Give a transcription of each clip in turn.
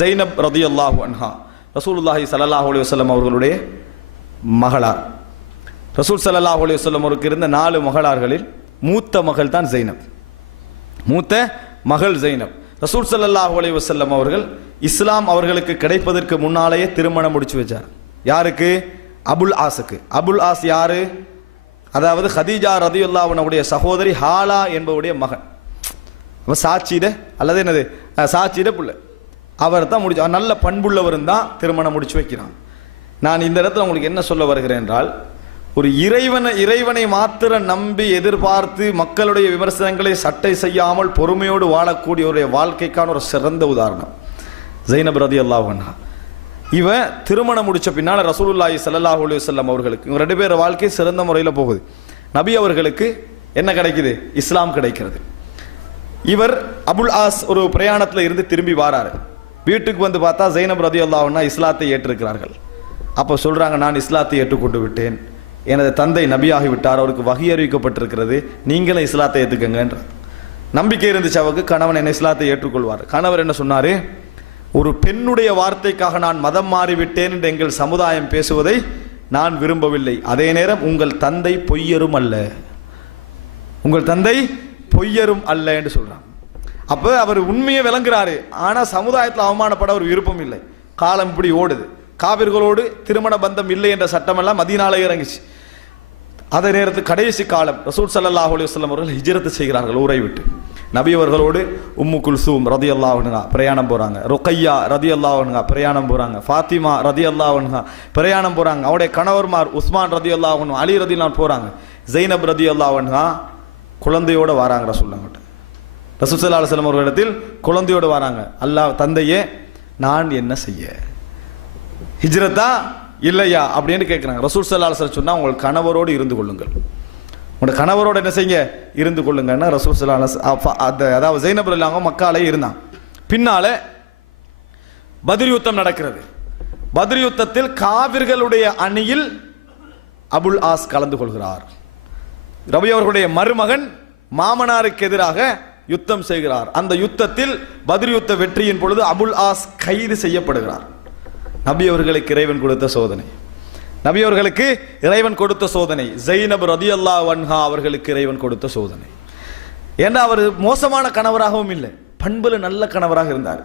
ஜைனப் ரதியல்லாஹு அன்ஹா ரசூலுல்லாஹி ஸல்லல்லாஹு அலைஹி வஸல்லம் அவர்களுடைய மகளார். ரசூல் ஸல்லல்லாஹு அலைஹி வஸல்லம் அவருக்கு இருந்த 4 மகளார்களில் மூத்த மகள் தான் ஜைனப். மூத்த மகள் ஜைனப். ரசூல் ஸல்லல்லாஹு அலைஹி வஸல்லம் அவர்கள் இஸ்லாம் அவர்களுக்கு கிடைப்பதற்கு முன்னாலேயே திருமணம் முடிச்சு வச்சார். யாருக்கு? அபுல் ஆஸுக்கு. அபுல் ஆஸ் யாரு? அதாவது ஹதீஜா ரதியல்லாஹு அன்ஹாவுடைய சகோதரி ஹாலா என்பவருடைய மகன். சாட்சியிட அல்லது என்னது சாட்சியிட புள்ள அவர் தான் முடிச்சு. நல்ல பண்புள்ளவரும் தான் திருமணம் முடிச்சு வைக்கிறான். நான் இந்த இடத்துல உங்களுக்கு என்ன சொல்ல வருகிறேன் என்றால், ஒரு இறைவனை மாத்திர நம்பி எதிர்பார்த்து மக்களுடைய விமர்சனங்களை சட்டை செய்யாமல் பொறுமையோடு வாழக்கூடியவருடைய வாழ்க்கைக்கான ஒரு சிறந்த உதாரணம் ஜைனப் ரதியல்லாஹு அன்ஹா. இவன் திருமணம் முடிச்ச பின்னால் ரசூலுல்லாஹி ஸல்லல்லாஹு அலைஹி வஸல்லம் அவர்களுக்கு இவங்க 2 பேர் வாழ்க்கை சிறந்த முறையில் போகுது. நபி அவர்களுக்கு என்ன கிடைக்குது? இஸ்லாம் கிடைக்கிறது. இவர் அபுல் ஆஸ் ஒரு பிரயாணத்தில் இருந்து திரும்பி வாராரு. வீட்டுக்கு வந்து பார்த்தா ஜைனப் ரதியல்லாஹு அன்ஹா இஸ்லாத்தை ஏற்றிருக்கிறார்கள். அப்போ சொல்றாங்க, நான் இஸ்லாத்தை ஏற்றுக்கொண்டு விட்டேன், எனது தந்தை நபியாகி விட்டார், அவருக்கு வஹி அறிவிக்கப்பட்டிருக்கிறது, நீங்களும் இஸ்லாத்தை ஏற்றுக்கங்கன்ற நம்பிக்கை இருந்துச்சு அவருக்கு. கணவன் என்ன இஸ்லாத்தை ஏற்றுக்கொள்வார். கணவர் என்ன சொன்னாரு? ஒரு பெண்ணுடைய வார்த்தைக்காக நான் மதம் மாறிவிட்டேன் என்று எங்கள் சமுதாயம் பேசுவதை நான் விரும்பவில்லை. அதே நேரம் உங்கள் தந்தை பொய்யரும் அல்ல, உங்கள் தந்தை பொய்யரும் அல்ல என்று சொல்றாங்க. அப்ப அவர் உண்மையை விளங்குறாரு. ஆனா சமுதாயத்தில் அவமானப்பட ஒரு விருப்பம் இல்லை. காலம் இப்படி ஓடுது. காவிர்களோடு திருமண பந்தம் இல்லை என்ற சட்டம் எல்லாம் மதீனால இறங்கிச்சு. அதே நேரத்தில் கடைசி காலம் ரசூல் ஸல்லல்லாஹு அலைஹி வஸல்லம் அவர்கள் ஹிஜ்ரத் செய்கிறார்கள் ஊரை விட்டு. நபி அவர்களோடு உம்மு குல்சூம் ரதியல்லாஹு அன்ஹா பிரயாணம் போறாங்க, ருக்கையா ரதியல்லாஹு அன்ஹா பிரயாணம் போறாங்க, ஃபாத்திமா ரதியல்லாஹு அன்ஹா பிரயாணம் போறாங்க, அவருடைய கணவர்மார் உஸ்மான் ரதியல்லாஹு அன்ஹு, அலி ரதியல்லாஹு போறாங்க. ஜைனப் ரதியல்லாஹு அன்ஹா குழந்தையோட வராங்க ரசூலுல்லாஹ். ரசூல் ஸல்லல்லாஹு அலைஹி வஸல்லம் அவர்களிடத்தில் குழந்தையோடு வராங்க. அல்லாஹ் தந்தையே நான் என்ன செய்ய, ஹிஜ்ரத்தா இல்லையா அப்படின்னு கேட்குறாங்க. ரசூல் ஸல்லல்லாஹு அலைஹி வஸல்லம் சொன்னா, உங்கள் கணவரோடு இருந்து கொள்ளுங்கள், உங்களோட கணவரோடு என்ன செய்ய இருந்து கொள்ளுங்கன்னா ரசூல் ஸல்லல்லாஹு அலைஹி வஸல்லம் அதாவது ஜைனப் ரலியல்லாஹு அன்ஹா மக்காலே இருந்தான். பின்னால பத்ர் யுத்தம் நடக்கிறது. பத்ர் யுத்தத்தில் காவிர்களுடைய அணியில் அபுல் ஆஸ் கலந்து கொள்கிறார். ரபி அவர்களுடைய மருமகன் மாமனாருக்கு எதிராக யுத்தம் செய்கிறார். அந்த யுத்தத்தில் பத்ர் யுத்த வெற்றியின் பொழுது அபுல் ஆஸ் கைது செய்யப்படுகிறார். நபி அவர்களுக்கு இறைவன் கொடுத்த சோதனை, நபி அவர்களுக்கு இறைவன் கொடுத்த சோதனை. ஜைனப் ரதியல்லாஹு அன்ஹா அவர்களுக்கு இறைவன் கொடுத்த சோதனை. ஏன்னா அவர் மோசமான கணவராகவும் இல்லை, பண்புல நல்ல கணவராக இருந்தார்,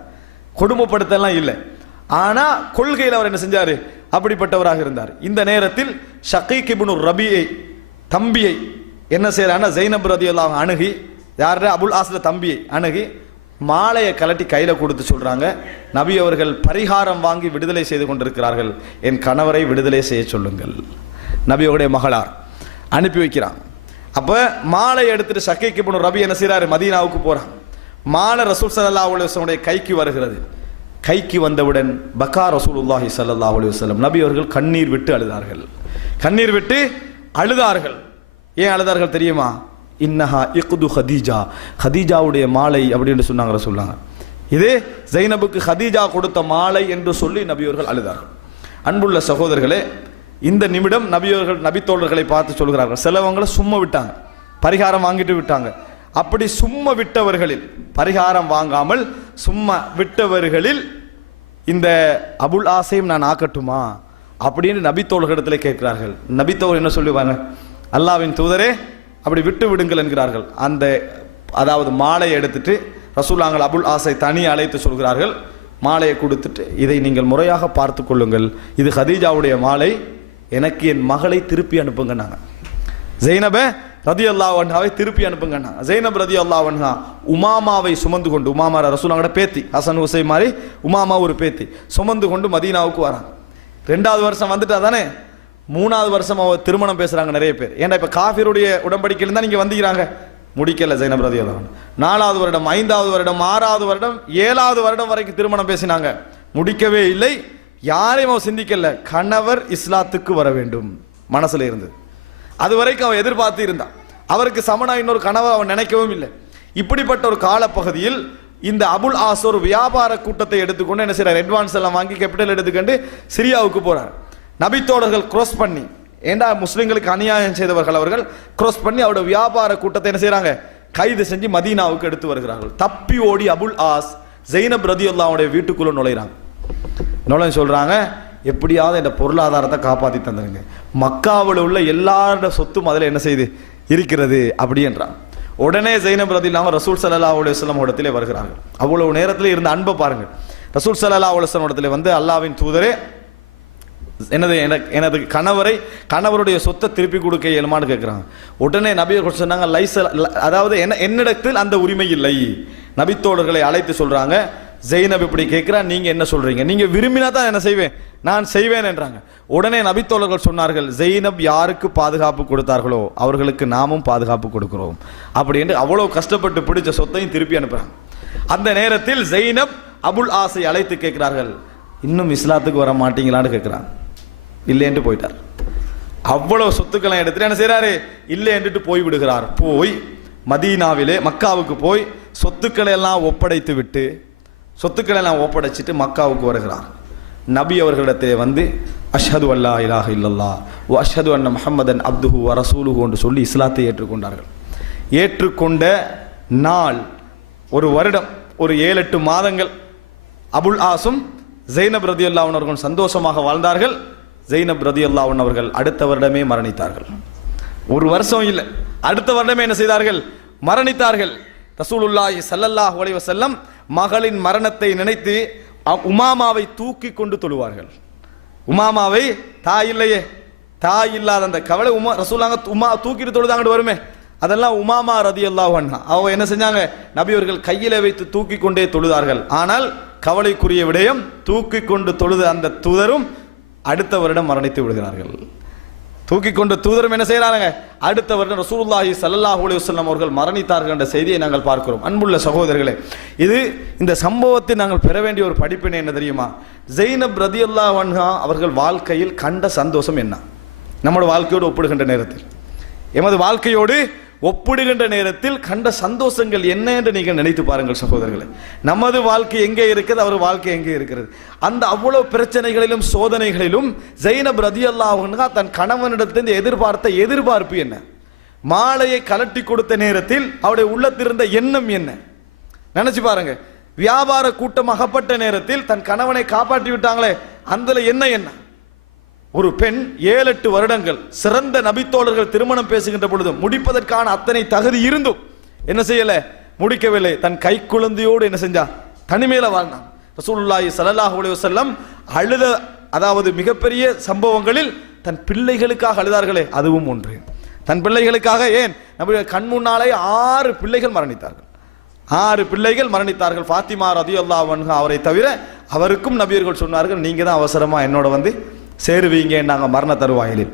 கொடுமைப்படுத்தலாம் இல்லை. ஆனா கொள்கையில் அவர் என்ன செஞ்சாரு? அப்படிப்பட்டவராக இருந்தார். இந்த நேரத்தில் ஷகீக் இப்னு ரபியை தம்பியை என்ன செய்யறான்னா ஜைனப் ரதியல்லாஹு அணுகி, யாரு? அபுல் ஆஸ்ல தம்பியை அணுகி மாலையை கலட்டி கையில கொடுத்து சொல்றாங்க, நபி அவர்கள் பரிகாரம் வாங்கி விடுதலை செய்து கொண்டிருக்கிறார்கள், என் கணவரை விடுதலை செய்ய சொல்லுங்கள். நபி அவருடைய மகளார் அனுப்பி வைக்கிறாங்க. அப்ப மாலை எடுத்துட்டு ஷகீக் இப்னு ரபி என்ன செய்யறாரு? மதீனாவுக்கு போறாங்க. மாலை ரசூல் ஸல்லல்லாஹு அலைஹி வஸல்லம் கைக்கு வருகிறது. கைக்கு வந்தவுடன் பக்கா ரசூலுல்லாஹி ஸல்லல்லாஹு அலைஹி வஸல்லம், நபி அவர்கள் கண்ணீர் விட்டு அழுதார்கள். கண்ணீர் விட்டு அழுதார்கள். ஏன் அழுதார்கள் தெரியுமா? இன்னஹா இக்து ஹதீஜா, ஹதீஜாவுடைய மாலை அப்படின்னு சொன்னாங்க ரசூலுல்லாஹ். இது ஜைனபுக்கு ஹதீஜா கொடுத்த மாலை என்று சொல்லி நபி அவர்கள் அழுதார்கள். அன்புள்ள சகோதரர்களே, இந்த நிமிடம் நபி அவர்கள் நபித்தோழர்களை பார்த்து சொல்கிறார்கள், சிலவங்களை சும்மா விட்டாங்க, பரிகாரம் வாங்கிட்டு விட்டாங்க. அப்படி சும்மா விட்டவர்களில், பரிகாரம் வாங்காமல் சும்மா விட்டவர்களில் இந்த அபுல் ஆஸையும் நான் ஆக்கட்டுமா அப்படின்னு நபித்தோழர்களிடத்தில் கேட்கிறார்கள். நபித்தோழர் என்ன சொல்லுவாங்க? அல்லாஹ்வின் தூதரே, அப்படி விட்டு விடுங்கள் என்கிறார்கள். அந்த அதாவது மாலையை எடுத்துட்டு ரசூலுல்லாஹ் அபுல் ஆஸை தனி அழைத்து சொல்கிறார்கள், மாலையை கொடுத்துட்டு இதை நீங்கள் முறையாக பார்த்து கொள்ளுங்கள், இது ஹதீஜாவுடைய மாலை, எனக்கு என் மகளை திருப்பி அனுப்புங்க. நாங்கள் ஜைனப ரதியல்லாஹு அன்ஹாவை திருப்பி அனுப்புங்க. ஜைனப் ரதியல்லாஹு அன்ஹா உமாமாவை சுமந்து கொண்டு, உமாமா ரசூலுல்லாஹோட பேத்தி, ஹசன் ஹுசைன் மாதிரி உமாமா ஒரு பேத்தி, சுமந்து கொண்டு மதீனாவுக்கு வராங்க. 2வது வருஷம் வந்துட்டா தானே, 3வது வருஷம் அவ திருமணம் பேசுறாங்க நிறைய பேர். ஏன்னா இப்ப காஃபிருடைய உடன்படிக்கையில் தான் நீங்க வந்துக்கிறாங்க, முடிக்கல ஜைனப் ரதியல்லாஹு அன்ஹா. 4வது வருடம், 5வது வருடம், 6வது வருடம், 7வது வருடம் வரைக்கும் திருமணம் பேசினாங்க, முடிக்கவே இல்லை. யாரையும் அவ சிந்திக்கல, கணவர் இஸ்லாத்துக்கு வர வேண்டும் மனசுல இருந்து. அது வரைக்கும் அவன் எதிர்பார்த்து இருந்தான். அவருக்கு சமனா இன்னொரு கனவை அவன் நினைக்கவும் இல்லை. இப்படிப்பட்ட ஒரு காலப்பகுதியில் இந்த அபுல் ஆஸ் ஒரு வியாபார கூட்டத்தை எடுத்துக்கொண்டு என்ன செய்யறார்? அட்வான்ஸ் எல்லாம் வாங்கி கேபிட்டல் எடுத்துக்கொண்டு சிரியாவுக்கு போறார். நபித்தோழர்கள் கிராஸ் பண்ணி, ஏண்டா முஸ்லிம்களுக்கு அநியாயம் செய்தவர்கள் அவர்கள், கிராஸ் பண்ணி அவருடைய வியாபார கூட்டத்தை என்ன செய்யறாங்க? கைது செஞ்சு மதீனாவுக்கு எடுத்து வருகிறார்கள். தப்பி ஓடி அபுல் ஆஸ் ஜெய்னப் ரதியல்லாஹுடைய வீட்டுக்குள்ள நுழைஞ்சு சொல்றாங்க, எப்படியாவது இந்த பொருளாதாரத்தை காப்பாற்றி தந்துருங்க, மக்காவில் உள்ள எல்லாரோட சொத்தும் அதில் என்ன செய்து இருக்கிறது அப்படின்றான். உடனே ஜெய்னப் ரதியல்லாஹு ரசூல் ஸல்லல்லாஹு அலைஹி வஸல்லம் இடத்திலே வருகிறார்கள். அவ்வளவு நேரத்தில் இருந்த அன்பை பாருங்க. ரசூல் ஸல்லல்லாஹு அலைஹி வஸல்லம் இடத்திலே வந்து, அல்லாஹ்வின் தூதரே, எனது கணவருடைய சொத்தை திருப்பி கொடுக்க இயலுமான்னு கேட்கிறாங்க. உடனே நபியர்கள் சொன்னாங்க, அதாவது என்னிடத்தில் அந்த உரிமை இல்லை. நபித்தோழர்களை அழைத்து சொல்றாங்க, ஜெய்னப் இப்படி கேட்கிறா, நீங்க என்ன சொல்றீங்க? நீங்க விரும்பினா தான் என்ன செய்வேன், நான் செய்வேன் என்றாங்க. உடனே நபித்தோழர்கள் சொன்னார்கள், ஜெய்னப் யாருக்கு பாதுகாப்பு கொடுத்தார்களோ அவர்களுக்கு நாமும் பாதுகாப்பு கொடுக்கிறோம் அப்படி என்று அவ்வளவு கஷ்டப்பட்டு பிடிச்ச சொத்தையும் திருப்பி அனுப்புறாங்க. அந்த நேரத்தில் ஜெய்னப் அபுல் ஆஸை அழைத்து கேட்கிறார்கள், இன்னும் இஸ்லாத்துக்கு வர மாட்டீங்களான்னு கேட்கிறாங்க. இல்லைன்னு போயிட்டார். அவ்வளவு சொத்துக்களை எடுத்துட்டு என்ன செய்யறாரு, இல்லை என்று போய் விடுகிறார். போய் மதீனாவிலே மக்காவுக்கு போய் சொத்துக்களை எல்லாம் ஒப்படைச்சிட்டு மக்காவுக்கு வருகிறார். நபி அவர்களிடத்திலே வந்து, அஷ்ஹது அல்லா இலாஹ இல்லல்லாஹ் வ அஷ்ஹது அன்ன முஹம்மதன் அப்துஹு வ ரசூலுஹு என்று சொல்லி இஸ்லாத்தை ஏற்றுக்கொண்டார்கள். ஏற்றுக்கொண்ட நாள் ஒரு வருடம், ஒரு 7-8 மாதங்கள் அபுல் ஆஸும் ஜெய்னப் ரதியல்லாஹு அவர்கள் சந்தோஷமாக வாழ்ந்தார்கள். ஜெய்னப் ரதியல்லாஹு அவர்கள் அடுத்த வருடமே மரணித்தார்கள். ஒரு வருஷம் இல்லை, அடுத்த வருடமே என்ன செய்தார்கள், மரணித்தார்கள். ரசூலுல்லாஹி ஸல்லல்லாஹு அலைஹி வஸல்லம் மகளின் மரணத்தை நினைத்து உமாமாவை தூக்கி கொண்டு தொழுவார்கள். உமாமாவை, தாய் இல்லையே, தாய் இல்லாத அந்த கவலை ரசூலுல்லாஹ் தூக்கிட்டு தொழுதாங்கன்னு வருமே, அதெல்லாம் உமாமா ரதியல்லாஹு அன்ஹா அவங்க என்ன செஞ்சாங்க, நபியவர்கள் கையில வைத்து தூக்கி கொண்டே தொழுதார்கள். ஆனால் கவலைக்குரிய விடயம், தூக்கி கொண்டு தொழுத அந்த தூதரும் அடுத்த வருடம் மரணித்து விடுகிறார்கள். தூக்கி கொண்டு தூதரும் என்ன செய்யறாங்க, அடுத்த வருடம் ரசூலுல்லாஹி ஸல்லல்லாஹு அலைஹி வஸல்லம் அவர்கள் மரணித்தார்கள் என்ற செய்தியை நாங்கள் பார்க்கிறோம். அன்புள்ள சகோதரர்களே, இந்த சம்பவத்தை நாங்கள் பெற வேண்டிய ஒரு படிப்பினை என்ன தெரியுமா? ஜெய்னப் ரதியல்லாஹு அன்ஹா அவர்கள் வாழ்க்கையில் கண்ட சந்தோஷம் என்ன? நம்முடைய வாழ்க்கையோடு ஒப்பிடுகின்ற நேரத்தில், எமது வாழ்க்கையோடு ஒப்பிடுகின்ற நேரத்தில் கண்ட சந்தோஷங்கள் என்ன என்று நீங்கள் நினைத்து பாருங்கள் சகோதரர்களே. நமது வாழ்க்கை எங்கே இருக்கிறது, அவர் வாழ்க்கை எங்கே இருக்கிறது? அந்த அவ்வளவு பிரச்சனைகளிலும் சோதனைகளிலும் ஜெய்னப் ரதியல்லாஹு அன்ஹா தன் கணவனிடத்திலிருந்து எதிர்பார்த்த எதிர்பார்ப்பு என்ன? மாலையை கலட்டி கொடுத்த நேரத்தில் அவருடைய உள்ளத்திருந்த எண்ணம் என்ன? நினைச்சு பாருங்க. வியாபார கூட்டம் அகப்பட்ட நேரத்தில் தன் கணவனை காப்பாற்றி விட்டாங்களே, அந்த என்ன ஒரு பெண் 7-8 வருடங்கள் சிறந்த நபித்தோழர்கள் திருமணம் பேசுகின்ற பொழுது முடிப்பதற்கான அத்தனை தகுதி இருந்தும் என்ன செய்யல, முடிக்கவில்லை. தன் கை குழந்தையோடு என்ன செஞ்சா, தனிமையில வாழ்ந்தான். ரசூலுல்லாஹி ஸல்லல்லாஹு அலைஹி வஸல்லம் அழுத, அதாவது மிகப்பெரிய சம்பவங்களில் தன் பிள்ளைகளுக்காக அழுதார்களே, அதுவும் ஒன்று. தன் பிள்ளைகளுக்காக, ஏன் நபி கண் முன்னாலே 6 பிள்ளைகள் மரணித்தார்கள். 6 பிள்ளைகள் மரணித்தார்கள். ஃபாத்திமா ரதியல்லாஹு அன்ஹா அவரை தவிர அவருக்கும் நபியர்கள் சொன்னார்கள், நீங்க தான் அவசரமா என்னோட வந்து சேருவீங்க நாங்கள் மரண தருவாயிலில்.